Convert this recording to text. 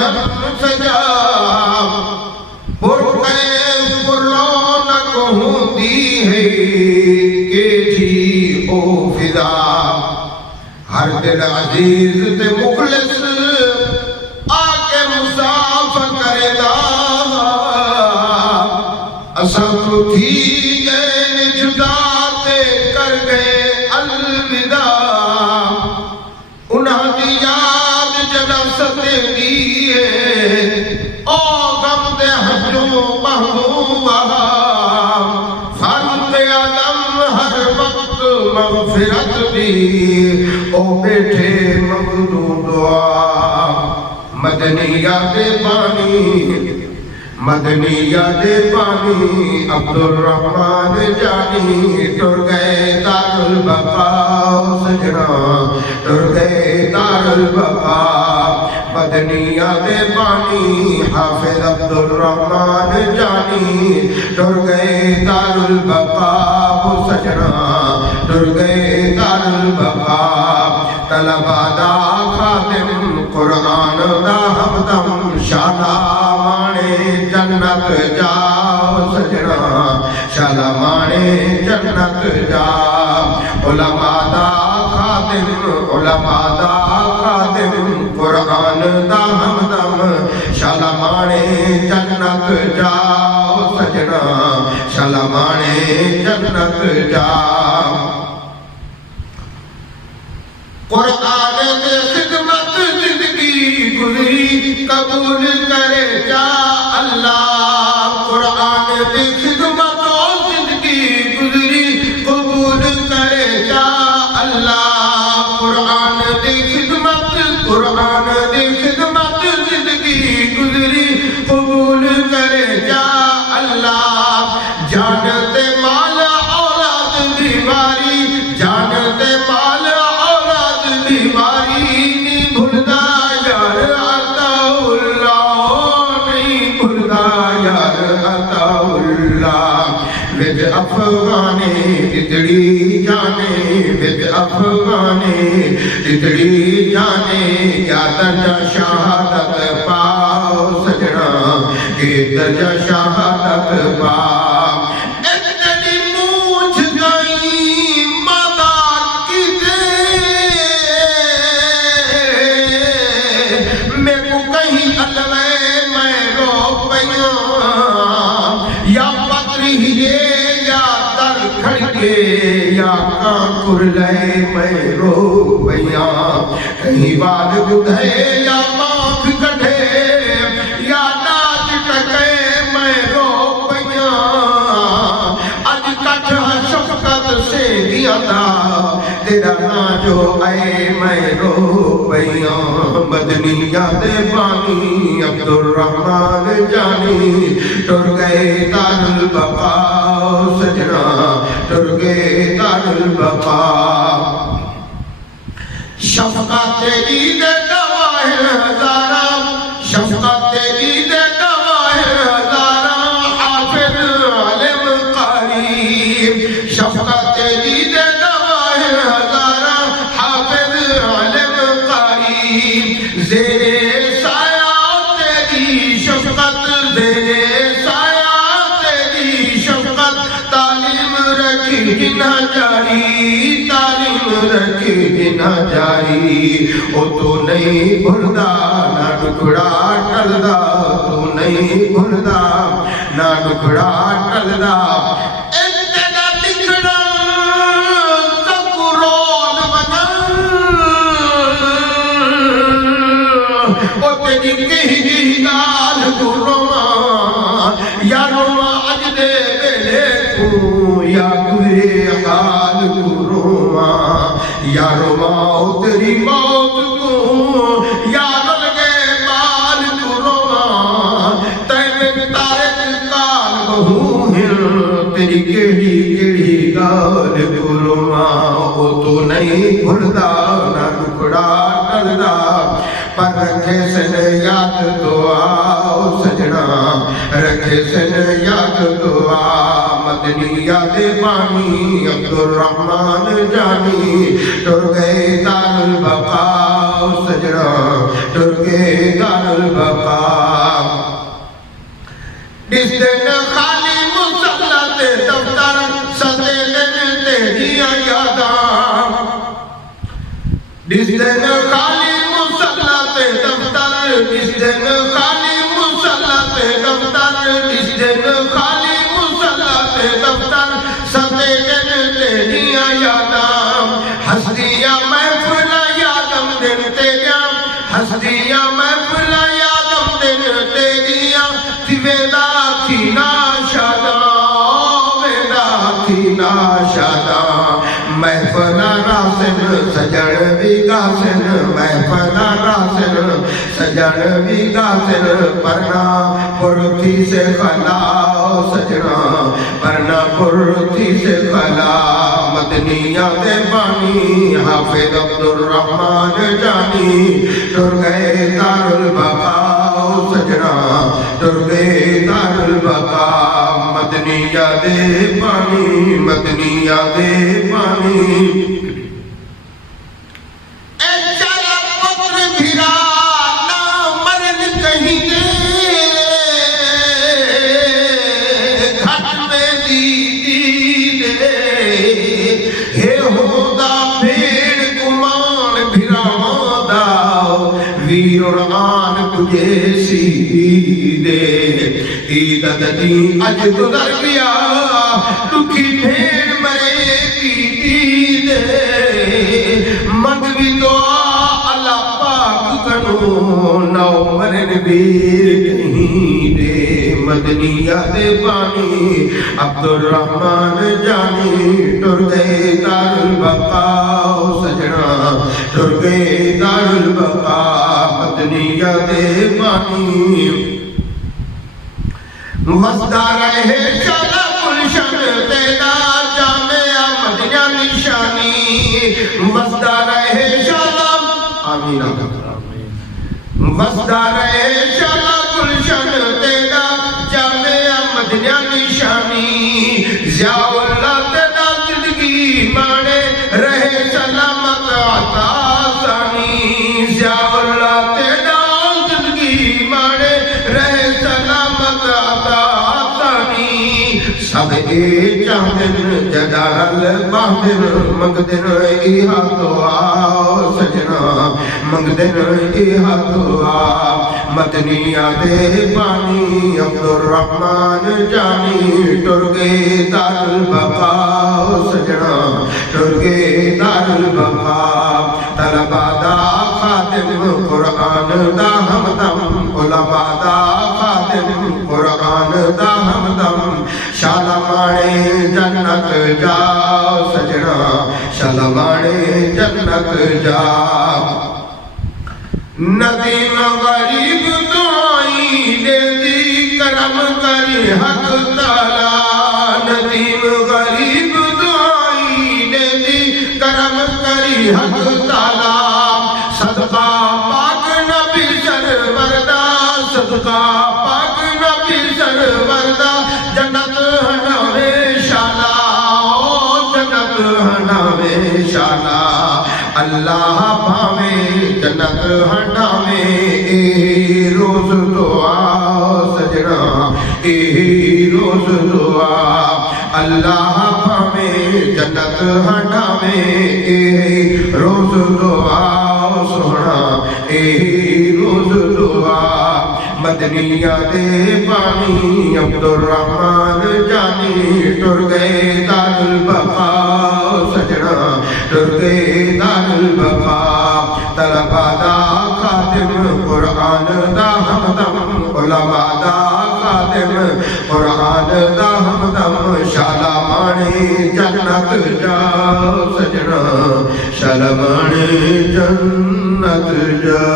जहन सजा पुरौनक होंदी है के जी ओ फिदा हर दिल अजीज ते मुखलिस आके मुसाफर करेदा असा तो थी गए जुदा ते कर गए अलविदा उन्हां दी याद जदा सतेंदी है ओ गम दे हजो महबूबा फर्द आलम हर वक्त मगफिरत दी ओ बैठे मंगू दुआ मदनिया दे पानी अब्दुल रहमान जानी टुर गए दारुल बका सजना टुर गए दारुल बका मदनिया दे पानी हाफिज अब्दुल रहमान जानी टुर गए दारुल बका सजना टुर गए दारुल बका तलबा दा खातिम कुरान दा हमदम शाला माने जन्नत जाओ सजना शाला माने जन्नत जाओ उलमा दा खातिम कुरान दा हमदम शाला माने जन्नत जाओ सजना शाला माने जन्नत जाओ कुरान दे खिदमत जिंदगी गुजरी कबूल करे जा अल्लाह कुरान दे खिदमत जिंदगी गुजरी कबूल करे जा अल्लाह कुरान दे खिदमत जिंदगी गुजरी कबूल करे जा अल्लाह जानते माल औलाद बीमारी जानते माल बीमारी नहीं भूलता यार अताउल्लाह नहीं भूलता यार अताउल्लाह विद अफगाने तितड़ी जाने विद अफगाने तितड़ी जाने क्या दर्जा शहादत पाओ सजना के दर्जा शहादत पाओ या कांकुर ले मैं रो पैया कहीं बाल बुधे या माफ कढ़े या नाच टके मैं रो पैया अज कठ शफकत से दिया था तेरा ना जो आए मैं रो पैया मदनिया दे पानी अब्दुल रहमान जानी टुर गए दारुल बका सजना टुर गए दारुल बका शफकत तेरी दे गवाह हजारा शफकत तेरी दे गवाह हजारा हाफिज आलिम कारी शफकत तेरी दे गवाह हजारा हाफिज आलिम कारी ज़ेरे साया तेरी शफकत ज़ेरे साया तेरी शफकत तालीम रखी ना जारी तालीम रखी ना जारी ओ तो नहीं भुलदा ना टुकड़ा टलदा तू नहीं भुलदा ना टुकड़ा टलदा तेरा लिखना सब रोल बना ओ तेरी कही गाल गुरमा यारो अज दे वेले तू या गुरे हाल गुरुमा यारो माओ तेरी मौत को यार लगे बाल गुरुमा तैने तारे काल बहु तेरी केड़ी केड़ी गाल गुरुमा ओ तो नहीं भुलदा ना टुकड़ा टलदा पर रखे सन याद तो आओ सजना रखे सन याद तो आ मदनिया दे बानी अब्दुल रहमान जानी टुर गए दारुल बका सजना टुर गए दारुल बका जिस दिन खाली मुसल्ला ते दफ्तर सदे दिन तेरियां यादां जिस दिन खाली मुसल्ला ते दफ्तर जिस दिन खाली मुसल्ला ते दफ्तर जिस दिन खाली मुसल्ला ते दफ्तर सदे दिन तेरियां यादां हस्तियां महफिलां यादम दिन तेरियां हस्तियां महफिलां यादम दिन तेरियां वेदा थी नाशादा वेदा थी नाशादा महफिला रासिन सजन भी गासिन महफिला रासिन सजन भी गासिन परना पुरथी से खला सजना परना पुरथी से खला मदनिया दे बानी हाफिज अब्दुल रहमान जानी टुर गए दारुल बका सजना टुर गए दारुल बका मदनिया दे पानी मदनिया दे पानी ए चला पुत्र भिरा ना मरन कहीं दे घट में दी दे हे होदा भेड़ कुमान भिरा होदा वीरान तुझे सी दे ईद दी अज गुजर गया दुखी भेड़ मरे की दे मंगवी तो अल्लाह पाक कनो नौ मरन वीर कहीं दे मदनिया दे पानी अब्दुल रहमान जानी टुर गए दारुल बका सजना टुर गए दारुल बका मदनिया दे पानी वसदा रहे शाला गुलशन तेरा जामिया मदनिया निशानी वसदा रहे शाला आमीन वसदा रहे शाला गुलशन तेरा जामिया मदनिया निशानी ज़ियाउल्लाह तेरा जिंदगी माने रहे सलामत आता सानी ज़ियाउल्लाह तेरा जिंदगी माने रहे सलामत आता सब ए चाहदिन जदाल बादिन मंगदिन इहा तो आओ सजना मंगदिन इहा तो आ मदनिया दे पानी अब्दुल रहमान जानी टुर गए दारुल बका सजना टुर गए दारुल बका तलबा दा खातिम कुरान दा हमदम उलमा दा खातिम कुरान दा हमदम शालमाने जन्नत जा सजना शालमाने जन्नत जा नदीम गरीब दुआई देती करम करी हक ताला नदीम गरीब दुआई देती करम करी हक ताला सदका पाक नबी सरवरदा सदका पाक नबी सरवरदा जन्नत हनावे शाला जन्नत हनावे शाला अल्लाह भावे जन्नत हनावे रोज दुआ सजना रोज दुआ अल्लाह भावे जन्नत हनावे रोज दुआ सोना रोज दुआ मदनिया दे पानी अब्दुल रहमान जानी टुर गए दारुल बका सजना टुर गए दारुल बका तलबा दा खातिम कुरान दा हमदम उलमा दा खातिम कुरान दा हमदम शाला माने जन्नत जा सजना शाला माने जन्नत जा।